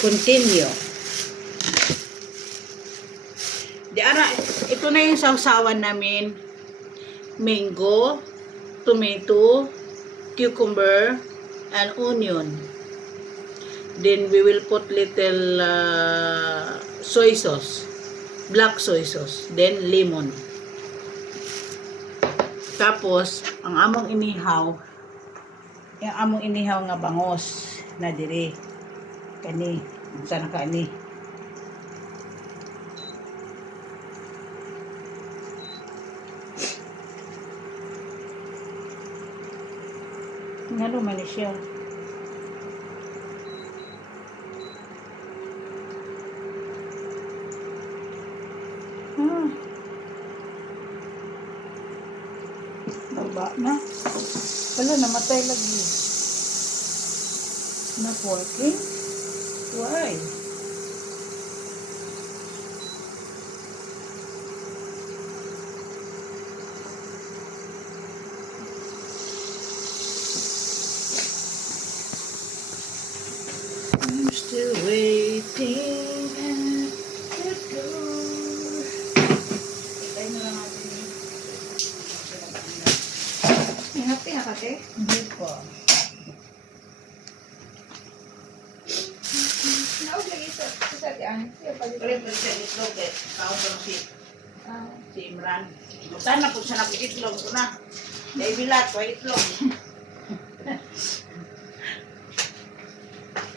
Continue. Ito na yung sausawan namin. Mango, tomato, cucumber, and onion. Then we will put little soy sauce. Black soy sauce. Then lemon. Tapos, ang among inihaw, yung among inihaw nga bangos na dire. Kani. Sana ka ni. Nga naman siya. Baba na. Wala, namatay lagi. Not working? Why? I'm still waiting at the door. Patay na lang natin yun. Happy na kasi? Hindi po. Naog lagi sa sasakyan. Siya pala. Pero sa itlog eh. Kausap si Imran. Sana po siya itlog ko na. Dahil bilat, wa itlog.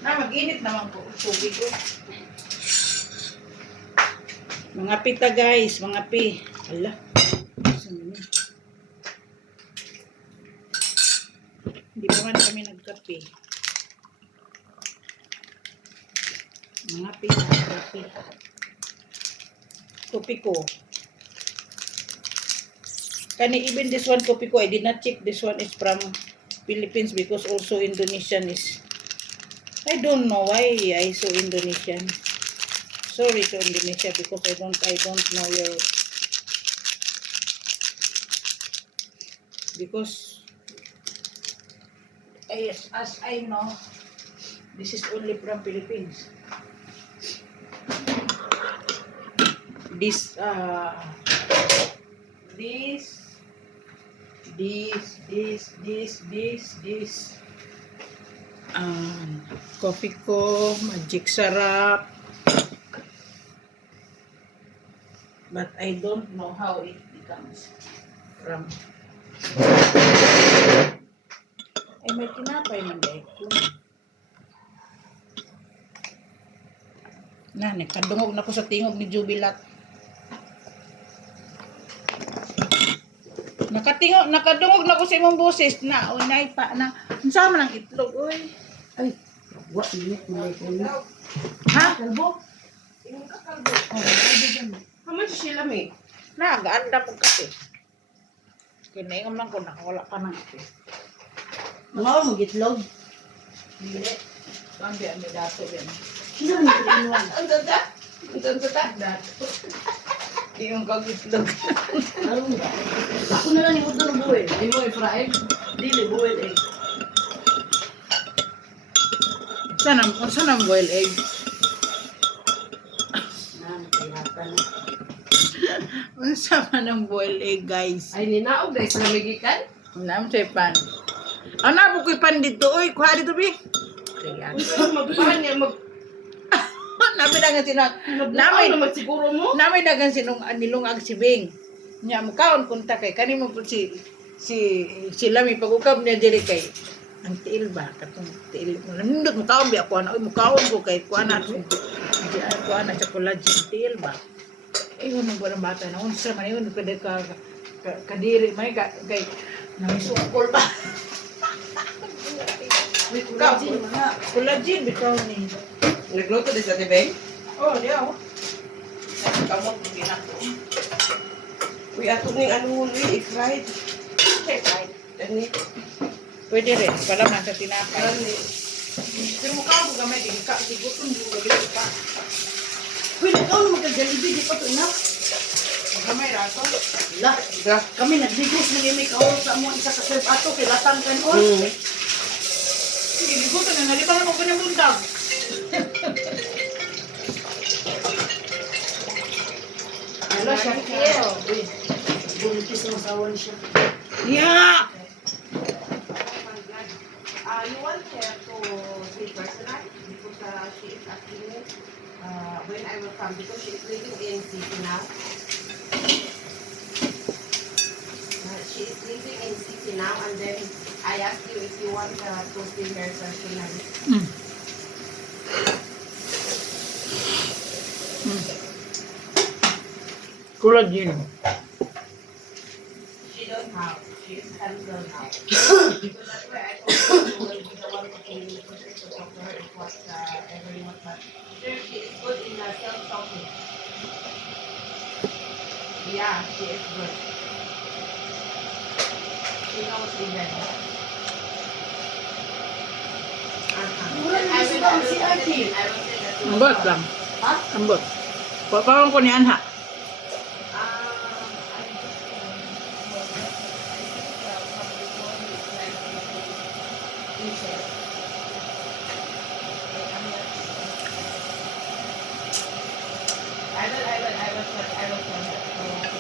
Na, mag-init naman po tubig ko. Mga pita guys, mga pi. Hala. Hindi pa man kami nagkape. Mga pi, kape. Kopi ko. Kani even this one kopi ko, I did not check this one is from Philippines because also Indonesian is, I don't know why I saw Indonesian. Sorry to Indonesia because I don't know your, because as I know, this is only from Philippines. This coffee ko, magic sarap. But I don't know how it becomes from. Ay, may tinapay man dahil ko. Nakadungog na ko sa tingog ni Jubilat. Nakadungog na ko sa imong boses na, oy, naita na. Unsama lang itlog, oy. Ay, what init mo ko ni? Ha? Kalbo? Imong ka kalbo. Oh, kalbo dyan. Haman siya lami. Nagaanda mo kasi. Kinaingam lang ko, nakawala ka ng ito. Mga magitlog. Hindi. Kambi ang may dato yan. Sino mo inuwan? Ang tata? Dato. Di yung kagitlog. Ano ba? Ako na lang yung ng buhay. Di mo i-fry? Dili, boiled egg. Saan ang boiled egg? Kayatan. Ang sama ng boiled egg, guys. Ay, ninaog guys. Namigikan? Alam sa pan. Ang nabo ko'y pan dito, oy. Kuha dito, bi. Kaya. Kung magpahan niya, Nami dagan sinang Namay naman siguro mo? nami dagan sinong nilungag si Bing. Nya mukaon kunta kay kanimo po si Lami pagukab niya diri kay ang tiil ba katong tiil mo nindot mukaon bi ako na mukaon ko kay kuana kuana sa collagen tiil ba. Ay mo wala bata na unsa man yun kada ka kadiri may kay namisukol ba. Collagen bitaw ni. Nagluto din sa tibeng? Oh, diya oh. Kamot mo ginako. Uy, ato ning ano ni i-fried. Right. Ani. Pwede rin, pala man sa tinapay. Ani. Pero mukha ko gamay din ka, siguro kung gabi pa. Uy, ikaw naman ka-Jollibee, di pa to enough. Gamay rato. La, kami nagdigos na yung may kaon sa mo isa ka serve ato kay latang kanon. Sige, gusto na, nalipan mo ko ng bundag. least masawan siya. Yeah! You want her to see personal because she is asking me when I will come because she is living in city now. She is living in city now and then I asked you if you want to see her personally. Mm. Mm. Collagen. She don't have. She is cancelled now. So that's why I told her you will be the one to pay me because to talk to her if whatever you want. But sure, she is good in self-talking. Yeah, she is good. She knows even. Wala na sila si Ate. Ambot lang. Ha? Ambot. Papawang ko ni Anha. I will tell her.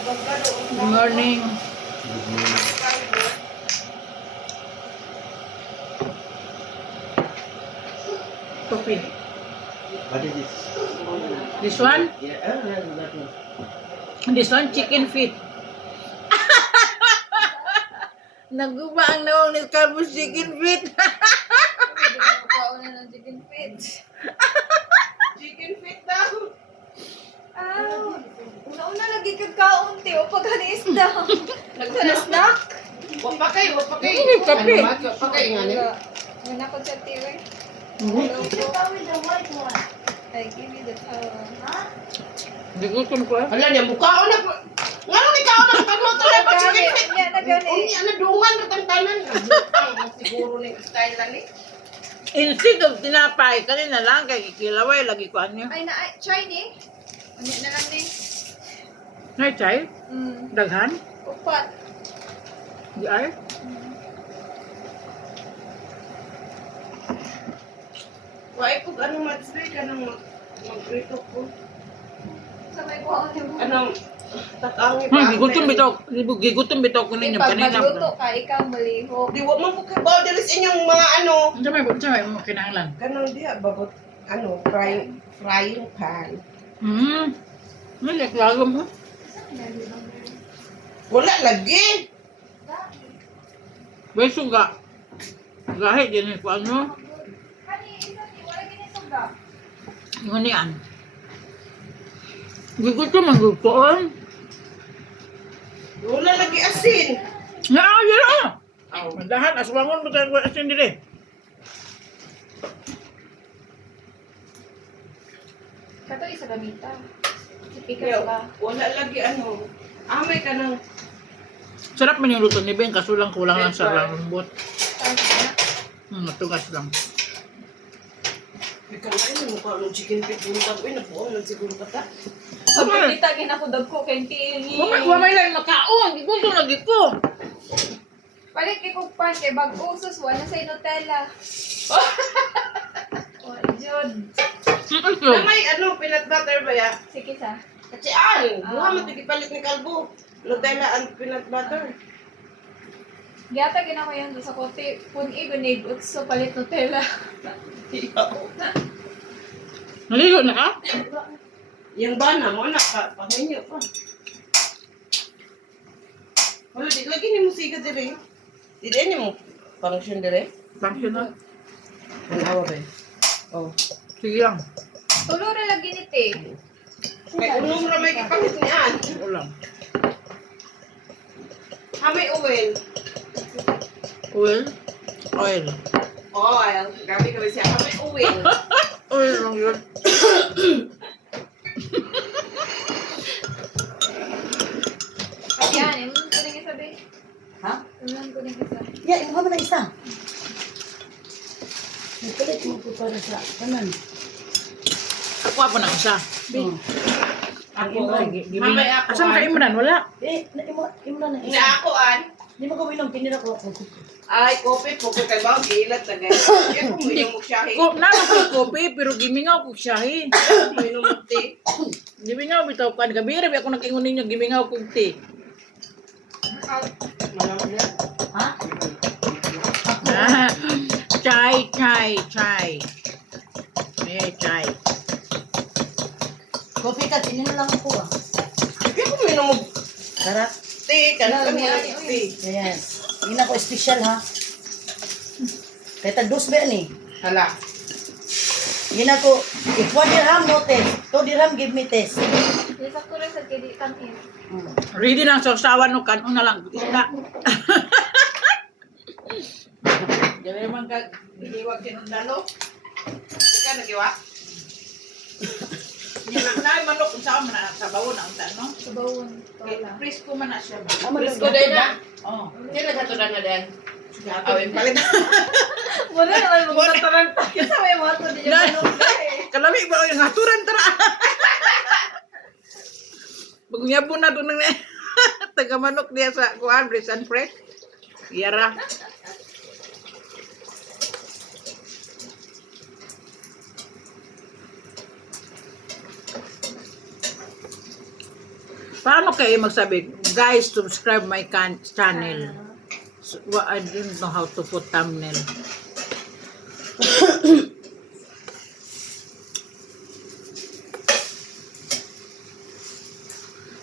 Good morning. Coffee. What is this? This one? Yeah, that one. This one, chicken feet. Naguba ang nawang ni Carbos chicken feet. Pauna ng chicken feet. Chicken feet daw. Una-una lagi kag kaunti o pag isda. Nagsa-snack. Wapakay. Kape. Wapakay nga ni. Wala ko sa tiwi. I give you the towel. Hindi ko ko. Ala niya mukha na po. Ngano ni kaon ang pagluto na pa chicken feet? Yan na gani. Unya na dungan na tantanan. Siguro ni style na ni. Instead of tinapay, kanina lang kay kilaway lagi ko anyo. Ay na, try ni. Ano na lang ni. Nay chay, Mm. daghan, Upat. di ay. Why ko ano matsay ka nang magprito ko. Sa may kuha ni mo. Anong tatangi Gigutom bitaw, gigutom bitaw ko ninyo Pag kanina. magluto ka, ikaw maliho. Di wa man ko kabaw diri sa inyong mga ano. Unsa may mo kinahanglan? Kanang diha babot frying pan. Nalek lago mo. Wala lagi. Beso ga. Gahe din ko ano. Kani, isa ni, wala ginito ga. Yung niyan. Gigutom ang gustoon. Wala lagi asin. Na yun. Madahan aswangon mo tayo asin dire. Kato isa gamita. Si Kaya, Pikas ba? wala lagi ano. Amay ka ng Sarap man yung luto ni Ben, kaso lang kulang lang sa lambot. Matugas lang. ikaw na yun, mukha ng chicken feet. Buntag, uy, napuan siguro ka ta. Pag kita ginakudab ko kay Tini. Wamay lang makaon, gigutom lagi ko. Palit kay kong pan kay bag usos wala sa Nutella. Oh, Jod. Na may ano, peanut butter ba ya? Sige sa. Kasi buha mo tigipalit ni Kalbo. Nutella and peanut butter. Gata gina ko yan sa kote. Pun-i gunig utso palit Nutella. Naligo na ka? Yung bana mo, pahinyo pa. Wala, di lagi ni mo siga dire. Di din mo function dire. Function na. Ang awa ba? Oh. Sige lang. Tulo ra lagi ni te. Kay unom ra may kipangit niyan. Ulam. Hamay oil. Oil. Oil. Oil. Grabe ka ba siya? Hamay oil. Oil lang yun. Yan, imun ko rin isa be. Ha? Imun ko rin isa. Yeah, imuha mo na isa. Nagpalit mo po para sa kanan. Ako pa ng isa. Oh. Ako. Imran. Mamay ako. Asan ka Imran? Wala. Imo na Nga isa. ako an. Di mo gawin ng pinira ko. Ay, kopi po ko kay Bang ilat na guys. Kaya kung inom mo siya, Ko na ko kopi pero gimingaw ko siya. mo inom mo tea. Gimingaw bitaw kan gabi ra ako nakingon ninyo gimingaw ko tea. Malamang yan. Ha? Ah, chai. Chai. Coffee ka, tinino lang ako ah. Kaya kung inom mo Sarap. tea, kaya kami tea. Yes. Hindi na ako special ha. Kaya tag-dos ba yan eh. Hala. Hindi na ako, if 1 dirham, no test. 2 dirham, give me test. Yes, ako rin sa kidi kanin. Ready na sa sawan no kan una lang isda. Dili man ka giwag kinundalo. Ika nagiwa. Nya na manok unsa man na sa bawon na unta no. Sa bawon. Wala. Fresco man na siya. Presko day na. Oh. Kaya nagatudan na din. Gato yung palit. Wala naman magtataranta. Kasi may mga to din yung manok na eh. Kalami ba yung haturan tara. Bagunyabon na doon ng taga manok dia sa kuan Breeze and Fresh. Yara. Paano kayo magsabi, guys, subscribe my channel. So, I don't know how to put thumbnail.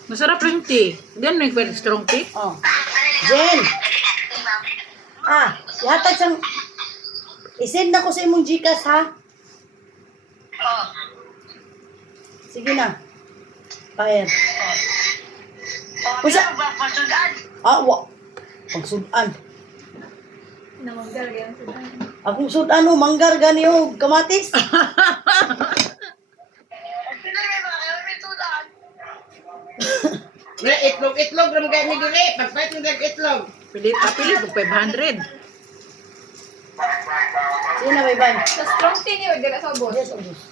Masarap rin tea. Diyan may very strong tea. Oh. Jen! Yatag sang... I-send na ko sa imong Gcash ha? Sige na. Paer. Usa? Pagsudan. Namanggal ganyan sa dami. Akong sudan o, manggar gani o, kamatis. Na itlog ram kay mi dili. Pagpait mo dag itlog. Pilit kung 500. Sige na, bye-bye. Sa strong tea niyo, dila sa bot. Yes, August.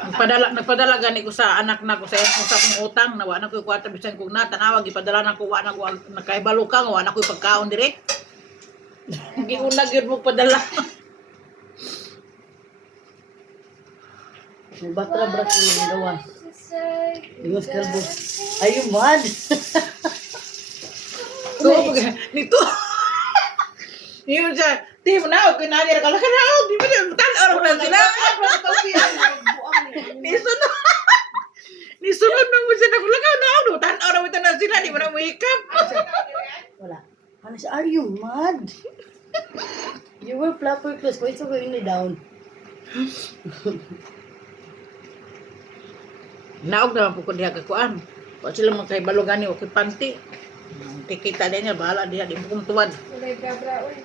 Nagpadala gani ko sa anak na ko sa kong utang na wa na ko kwarta bisan kog na tanawag ipadala na ko wa na ko nakaibalo ka wa na ko pagkaon dire. Giuna gyud mo padala. May batra brat ko yung gawa. Ingos kalbo. Are you mad? So nito. Ni mo siya, di mo na ko na dira kala kana di mo tan oro na sila. Ni sunod na mo siya naglakaw na ako tan oro mo na sila di mo na muhikap. Wala. Ano siya, are you mad? You were flapper clothes. Why so going down? Naog naman po ko diha kakuan. Wa sila magkaibalo gani o kay panty. Kikita din niya bahala diha di mo kong tuwad. Wala bra oy.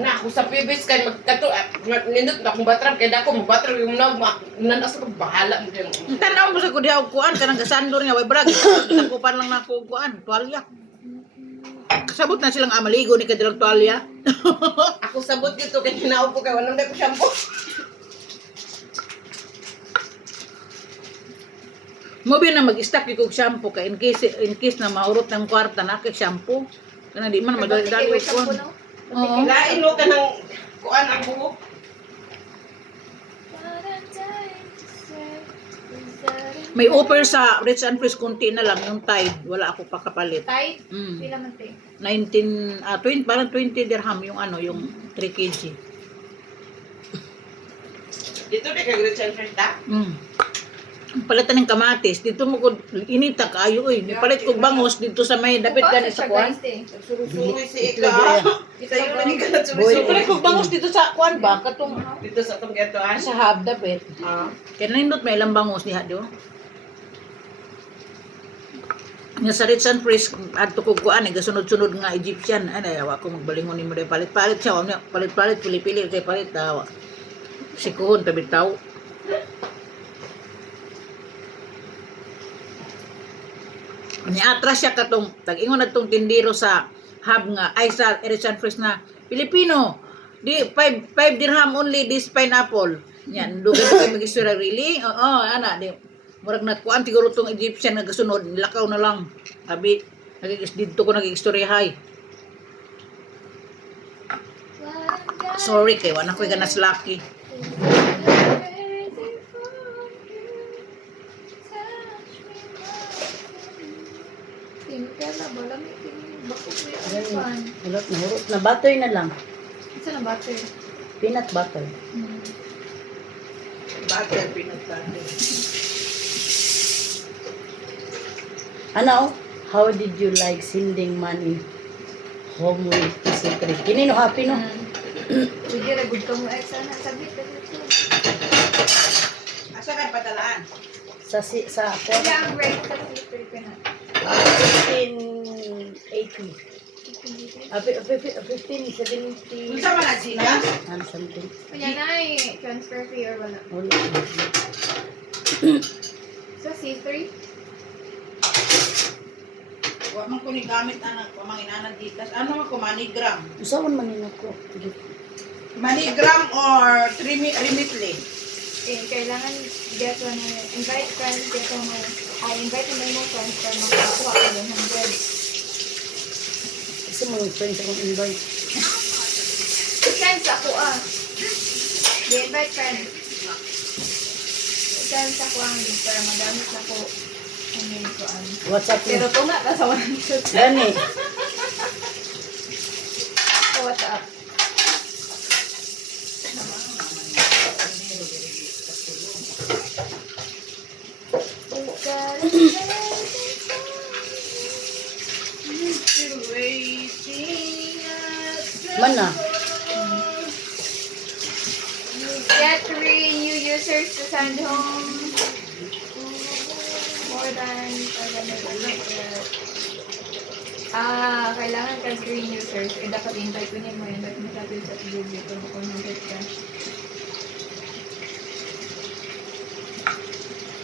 Na ako sa pibis kay magkato nindot na akong batram kay dako mo batram yung nanas ko bahala mo din. Tanaw mo sa ko diha og kuan kanang gasandor niya way brag. Takupan lang na ko og kuan, tuwalya. Kasabot na silang amaligo ni kadilang tuwalya. Ako sabot dito kay hinaw po kay wanang ko shampoo. Mo na mag-stock yung shampoo ka in case na maurot ng kwarta na kay shampoo. Kana di man madali-dali og kuan. Oo. Lain mo ka ng kuan ang buhok. May offer sa Rich and Fresh konti na lang yung Tide, wala ako pa kapalit. Tight. Mm. Pila man te. 20 parang 20 dirham yung ano, yung 3 kg. Dito di kay Gretchen Frida. Mm. Palitan ng kamatis, dito mo ko inita kaayo oy. Palit ko bangos dito sa may dapit gani sa kuan. Surusuroy si Itlog Ika. yan. Kita yung lani ka na Palit surusuroy. ko bangos dito sa kuan ba katong Dito sa itong getoan. sa hub dapit. Kaya nindot may ilang bangos diha do. Nga sa Rich and Fresh adto ko kuan gasunod-sunod nga Egyptian ay wa ko magbalingon nimo day palit-palit siya wa palit-palit pili-pili tay palit daw. Sikuhon tabi taw. Niatras siya katong tag-ingon natong tindiro sa hub nga ay sa Rich and Fresh na Pilipino. Di 5 dirham only this pineapple. Yan dugay mag-istorya really. Oo, ana di murag nakuan siguro tong Egyptian nga gasunod nilakaw na lang. Abi dito ko nag-istoryahay. Sorry kay wala ko'y ganas lucky. Kaya na, balam yung bakit mo yung Ayan, pan. hulot na hurot na. Butter na lang. Isa na butter. Peanut butter. Butter, peanut butter. Ano? How did you like sending money home with Secret? Kinino happy no? Sige, ragod ka mo. Ay, sana, sabit. Asa ka padalaan? Sa Kaya ang rate sa sister ka na. 1580. 1570. Unsa man ang sila? Ano something. Kanya na transfer fee or wala. Wala. So, C3? Wa man ko ni gamit anak ko manginanag ditas. Ano man ko manigram? Usawan man yun ako. Manigram or remitly? Eh, kailangan get one invite friends get mo invite mo mo friends para makakuha ka ng 100. Kasi mga friends akong invite. Friends ako invite friends. Friends ako para magamit na ko ang yun ko WhatsApp Pero mo. tunga ka sa 100. Gani. So, what's up? Mana? Get 3 new users to send home. More than 500. Kailangan ka 3 users. Eh, dapat invite ko niya mo. Invite mo sa atin sa video ko. Kung nag-get ka.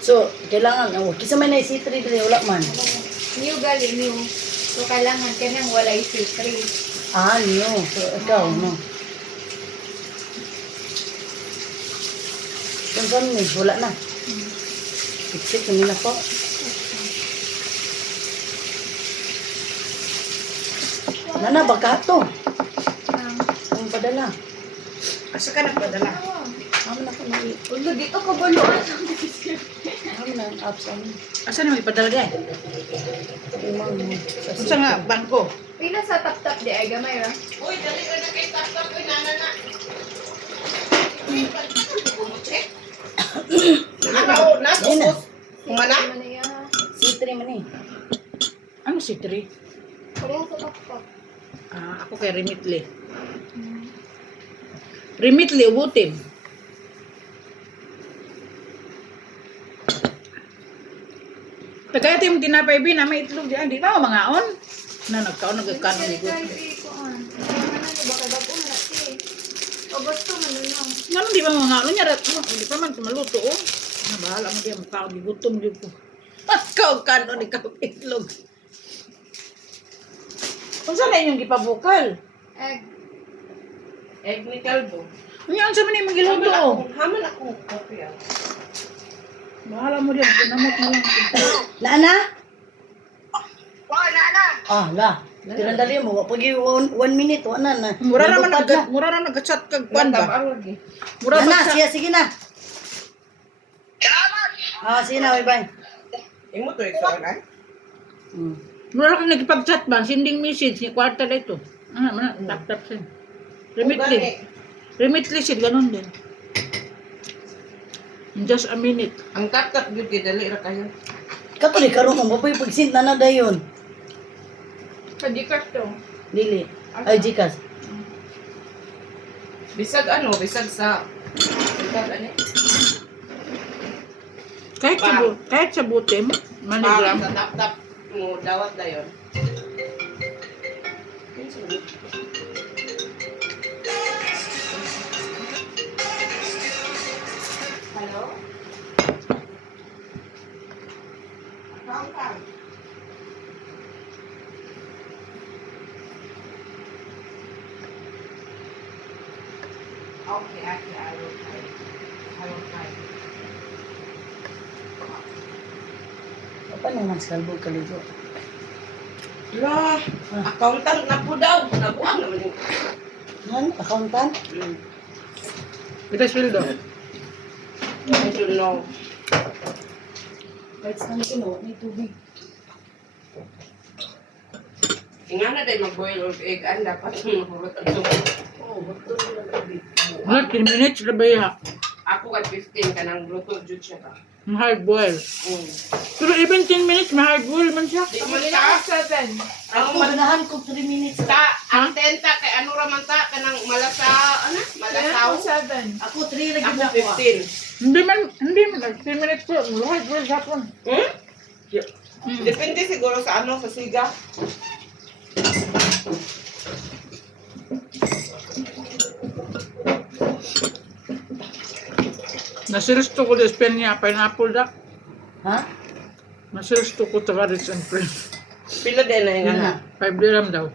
So, kailangan, kisa may na C3 dali, wala man. New gali, new. So, kailangan ka nang walay C3. No. So, ikaw, no. Kung saan mo, wala na. Exit namin ako. Nana, baka ito. Ang padala. Asa ka nagpadala? Amin ako na Ulo, dito ka buluan. Amin na ang apps amin. Asa na may padala di? Umang mo. Unsa nga bangko? Pila sa tap-tap di ay gamay ra. Uy, dali ka na kay tap-tap ko nana. Ano na? Ayun na. Kung ala? Ano na yan? C3 man eh. Ano si Tri? Pareha sa tap-tap. Ako kay Remitly. Remitly, ubutim. Tagay tayo mong tinapay bin, may itlog diyan. Di ba mga on? Na nagkaon nagkaon ni Guys, kuan. Ano na baka bago man natin. Agosto man lang. Ngano di ba mga on nya rat mo? Di pa man maluto oh. Bahala mo diyan makaon di gutom di ko. Kau kanon ikaw itlog. Unsa na inyong gipabukal? Egg. Egg ni Calvo. Unya unsa man imong giluto? Haman ako kopi Bahala mo diyan kinamot na lang. Nana? La. Tirang dali mo. Pag 1 minute, wala na. Mura na Nagupad na. mura na nag-chat kag kwan ba? lagi. Mura Nana, ba siya, sige na. Sige na, bye-bye. Imo to ito na. Mura ka nagpag-chat ba? Sending message ni kwarta na ito. Tap-tap sin. Remitly. Remitly sin, ganun din. In just a minute. Ang tap-tap gyud kay dali ra kayo. Katuli, karoon mo. Mapay pagsint na na dayon. Kadikas to. Dili. Ay, Gcash. Bisag bisag sa bisag ani. Kahit sa butim, Para manigram. sa tap-tap mo dawat dayon. Hello? Kang. Okay, actually, I will try. I will try. Paano man sa kalbog kaligo? La, accountant na po daw. Nabuang naman yung... Han, accountant? Ito sweldo. I don't know. Kahit saan kino, may tubig. Nga na day mag-boil of egg, ang dapat mahurot ang sumo. Oo, magtuloy lang tubig. Mga 10 minutes na ba ya? Ako kat 15 ka nang luto jud siya ka. Hard boil. Pero even 10 minutes, hard boil man siya. Di Ako man nila ta, ang 7. Ako, ganahan ko 3 minutes. ang tenta kay ano raman ta kanang malasaw. Ako 7. Ako 3 lagi Ako na ako. 15. Hindi man, 10 minutes po. Hard boil sa hapon. Depende siguro sa ano sa siga. Nasiresto ko sa Espanya, pineapple da. Ha? Nasiresto ko tavaris and cream. Pila din na yung Yun ano. na. 5 dirham daw.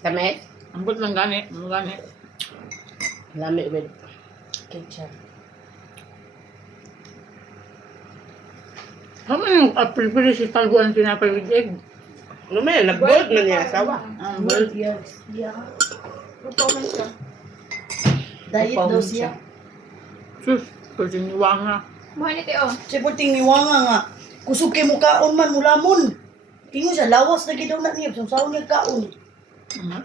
Tamis? Ambot lang gani, mo gani. Lami with. Ketchup. Ano yung prepare si talbuan tinapay with egg? Ano man, nag-boiled na niya asawa. Ang world yes. Yeah. Performance ka. Diet daw siya. Sus, kasi niwang na. Mahal ni Teo. Siya po tingniwanga nga. Kusog kay mo kaon man, mulamon. Tingin siya, lawas na gidaw na niya. Sumsaw niya kaon.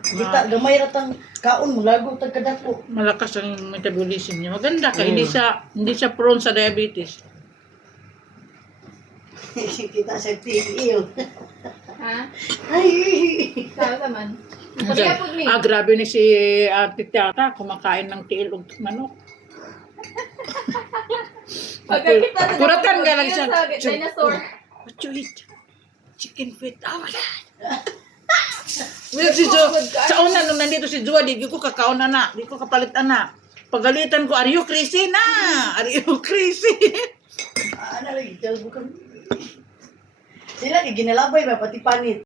Kita, gamay ratang kaon mo, lago tag kadako. Malakas ang metabolism niya. Maganda ka, hindi siya prone sa diabetes. Kita sa tingil. Ha? Ay! Tama naman. Pagka po ni. Grabe ni si Ate Tiata, kumakain ng tiil ug manok. Pagkakita sa Kuratan ka lang siya. sa dinosaur. What you eat? Chicken feet. Oh my God. Well, si Jo, sa una nung nandito si Joa, di ko kakaon na. Di ko kapalit na. Pagalitan ko, are you crazy na? Are you crazy? Ano lagi, bukan. Sila, ginalabay ba, pati panit.